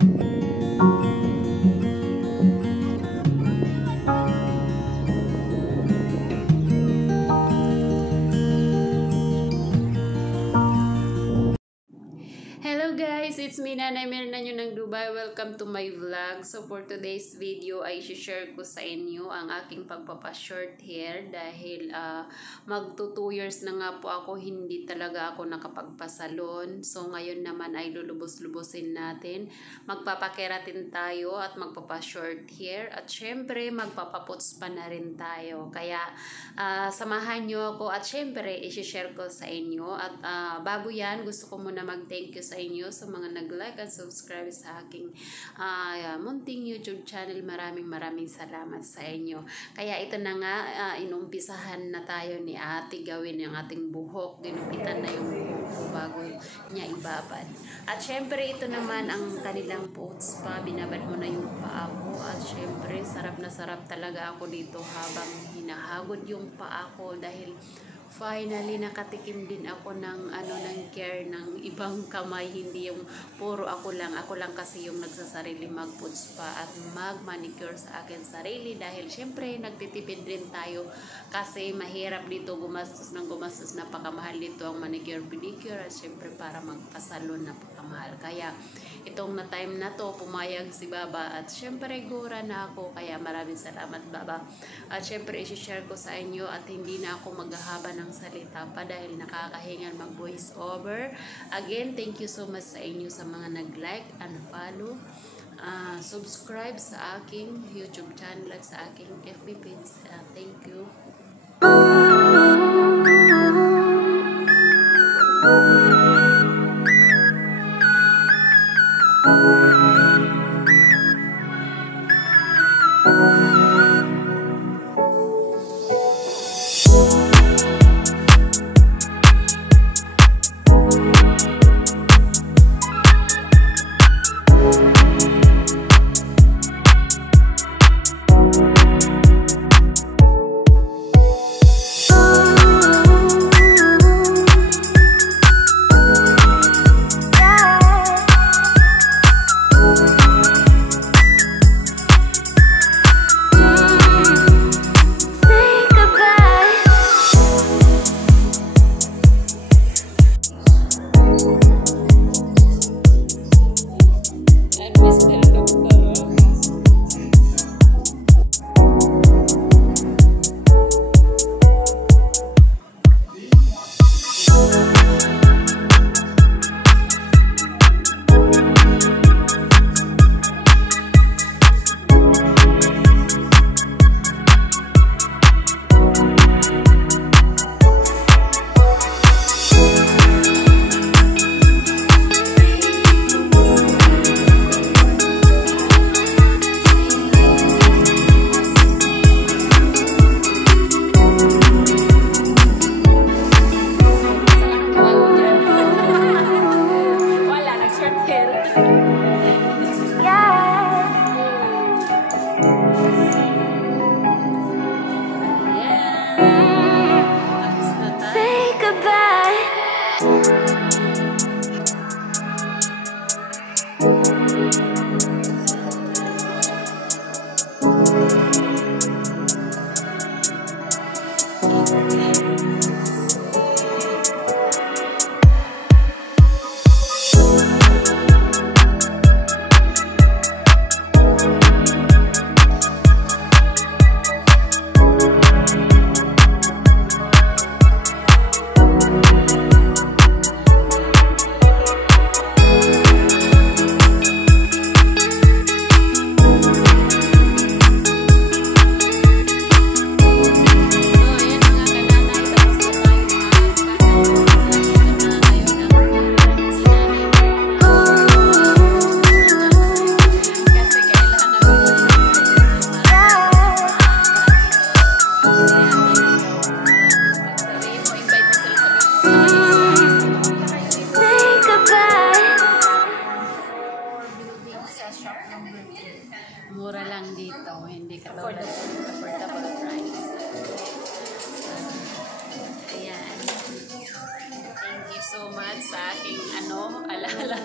Hello guys, it's me Nanay Mirna nyo ng Dubai. Welcome to my vlog. So for today's video ay share ko sa inyo ang aking pagpapa-short hair dahil magto 2 years na nga po ako hindi talaga ako nakapagpasalon. So ngayon naman ay lulubos-lubosin natin. Magpapakeratin tayo at magpapa-short hair at syempre magpapaputs pa na rin tayo. Kaya samahan nyo ako at syempre i-share ko sa inyo at bago yan gusto ko muna mag-thank you sa inyo sa mga nag-like at subscribe sa aking munting YouTube channel. Maraming salamat sa inyo. Kaya ito na nga, inumpisahan na tayo ni ate gawin yung ating buhok. Ginupitan na yung buhok ko bago niya ibabad. At syempre ito naman ang kanilang post pa. Binabad mo na yung paa ko. At syempre sarap na sarap talaga ako dito habang hinahagod yung paa ko dahil finally nakatikim din ako ng care ng ibang kamay, hindi yung puro ako lang kasi yung nagsasarili mag-puts pa at mag-manicure sa akin sarili dahil syempre nagtitipid din tayo kasi mahirap dito gumastos napakamahal dito ang manicure pedicure at syempre para magpasalon napakamahal. Kaya itong na time na to pumayag si Baba at syempre gura na ako, kaya maraming salamat Baba. At syempre i-share ko sa inyo at hindi na ako maghahaba ng salita pa dahil nakakahingan mag voice over. Again, thank you so much sa inyo sa mga nag-like and follow, subscribe sa aking YouTube channel at sa aking FB page. Thank you. Mura lang dito, hindi katulad affordable price. Ayan. Thank you so much sa aking alala.